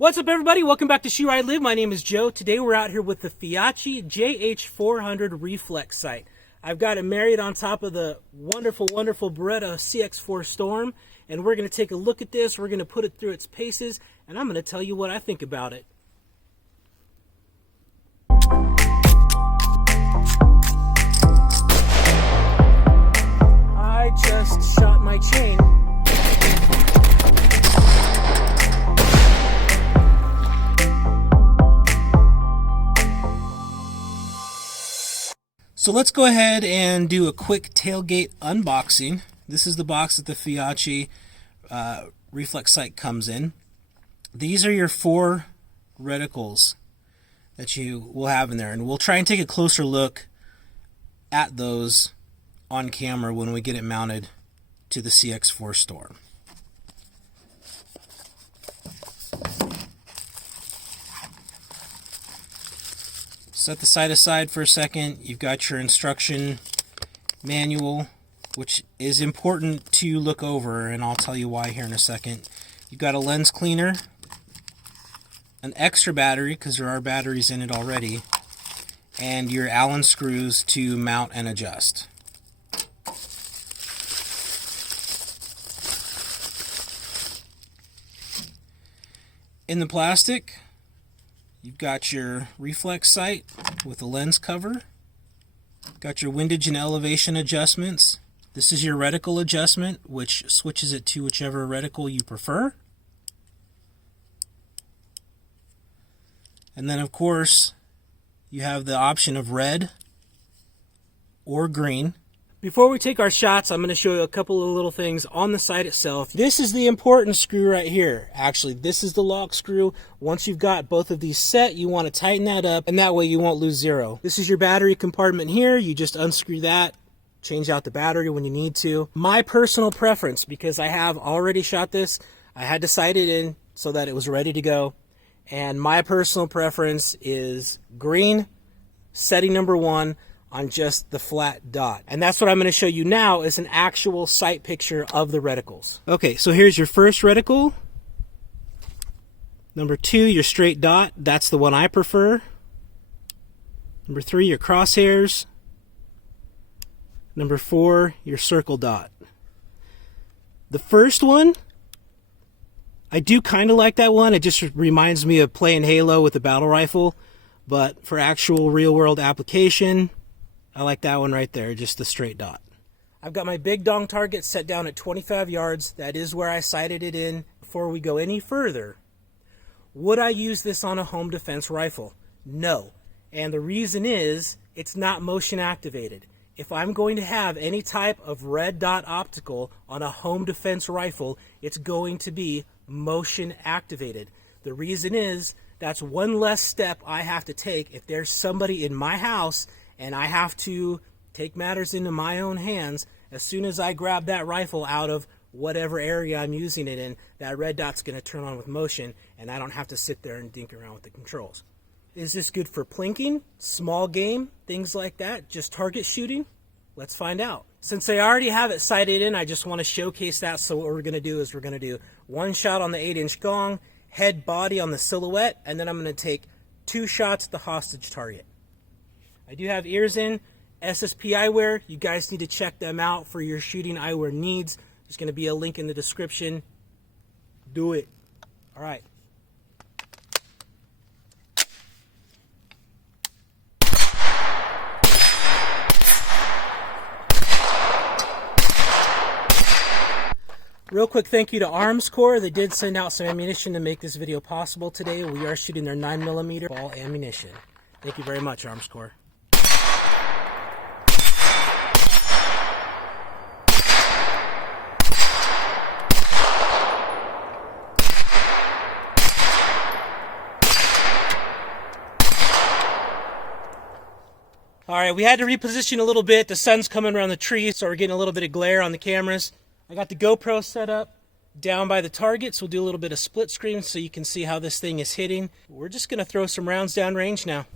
What's up, everybody? Welcome back to Shoot Ride Live. My name is Joe. Today we're out here with the Feyachi JH400 Reflex sight. I've got it married on top of the wonderful Beretta CX4 Storm, and we're going to take a look at this. We're going to put it through its paces, and I'm going to tell you what I think about it. I just shot my chain. So let's go ahead and do a quick tailgate unboxing. This is the box that the Feyachi Reflex sight comes in. These are your 4 reticles that you will have in there, and we'll try and take a closer look at those on camera when we get it mounted to the CX4 Storm. Set the sight aside for a second. You've got your instruction manual, which is important to look over, and I'll tell you why here in a second. You've got a lens cleaner, an extra battery, because there are batteries in it already, and your Allen screws to mount and adjust. In the plastic, you've got your reflex sight with a lens cover. Got your windage and elevation adjustments. This is your reticle adjustment, which switches it to whichever reticle you prefer. And then, of course, you have the option of red or green. Before we take our shots, I'm going to show you a couple of little things on the sight itself. This is the important screw right here. Actually, this is the lock screw. Once you've got both of these set, you want to tighten that up, and that way you won't lose zero. This is your battery compartment here. You just unscrew that, change out the battery when you need to. My personal preference, because I have already shot this, I had to sight it in so that it was ready to go. And my personal preference is green, setting number 1, on just the flat dot. And that's what I'm going to show you now is an actual sight picture of the reticles. Okay, so here's your first reticle. Number 2, your straight dot. That's the one I prefer. Number 3, your crosshairs. Number 4, your circle dot. The first one, I do kind of like that one. It just reminds me of playing Halo with a battle rifle. But for actual real-world application, I like that one right there, just the straight dot. I've got my big dong target set down at 25 yards. That is where I sighted it in. Before we go any further, would I use this on a home defense rifle? No. And the reason is, it's not motion activated. If I'm going to have any type of red dot optical on a home defense rifle, it's going to be motion activated. The reason is, that's one less step I have to take if there's somebody in my house and I have to take matters into my own hands. As soon as I grab that rifle out of whatever area I'm using it in, that red dot's going to turn on with motion, and I don't have to sit there and dink around with the controls. Is this good for plinking, small game, things like that, just target shooting? Let's find out. Since I already have it sighted in, I just want to showcase that, so what we're going to do is we're going to do one shot on the 8-inch gong, head, body on the silhouette, and then I'm going to take 2 shots at the hostage target. I do have ears in, SSP eyewear. You guys need to check them out for your shooting eyewear needs. There's going to be a link in the description. Do it. All right. Real quick thank you to Arms Corps. They did send out some ammunition to make this video possible today. We are shooting their 9mm ball ammunition. Thank you very much, Arms Corps. All right, we had to reposition a little bit. The sun's coming around the trees, so we're getting a little bit of glare on the cameras. I got the GoPro set up down by the target, so we'll do a little bit of split screen so you can see how this thing is hitting. We're just going to throw some rounds down range now.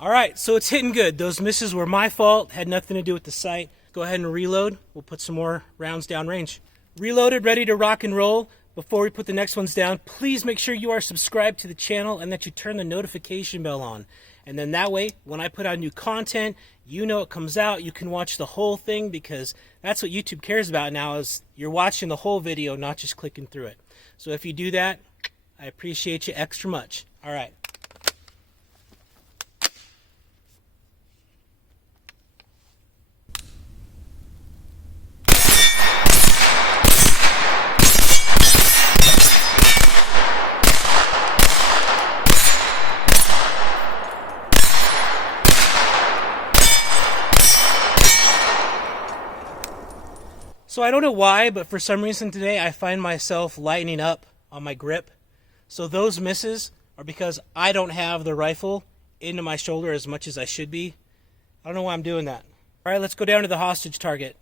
All right, so it's hitting good. Those misses were my fault, had nothing to do with the sight. Go ahead and reload. We'll put some more rounds downrange. Reloaded, ready to rock and roll. Before we put the next ones down, please make sure you are subscribed to the channel and that you turn the notification bell on. And then that way, when I put out new content, you know it comes out. You can watch the whole thing, because that's what YouTube cares about now, is you're watching the whole video, not just clicking through it. So if you do that, I appreciate you extra much. All right. So I don't know why, but for some reason today I find myself lightening up on my grip. So those misses are because I don't have the rifle into my shoulder as much as I should be. I don't know why I'm doing that. All right, let's go down to the hostage target.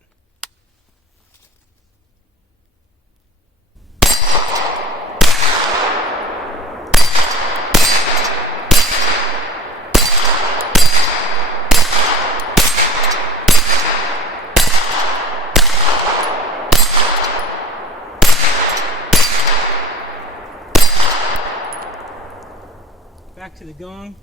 Back to the gong.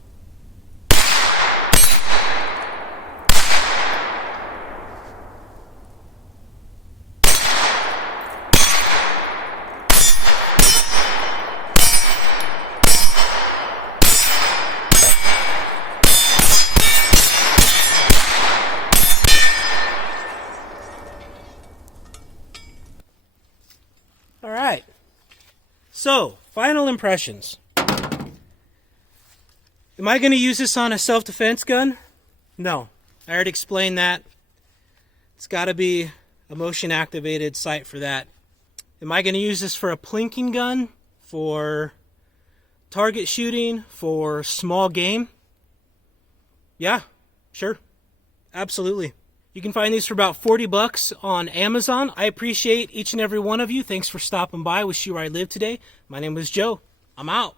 All right. So, final impressions. Am I going to use this on a self-defense gun? No. I already explained that. It's got to be a motion-activated sight for that. Am I going to use this for a plinking gun? For target shooting? For small game? Yeah, sure. Absolutely. You can find these for about 40 bucks on Amazon. I appreciate each and every one of you. Thanks for stopping by. Wish you where I live today. My name was Joe. I'm out.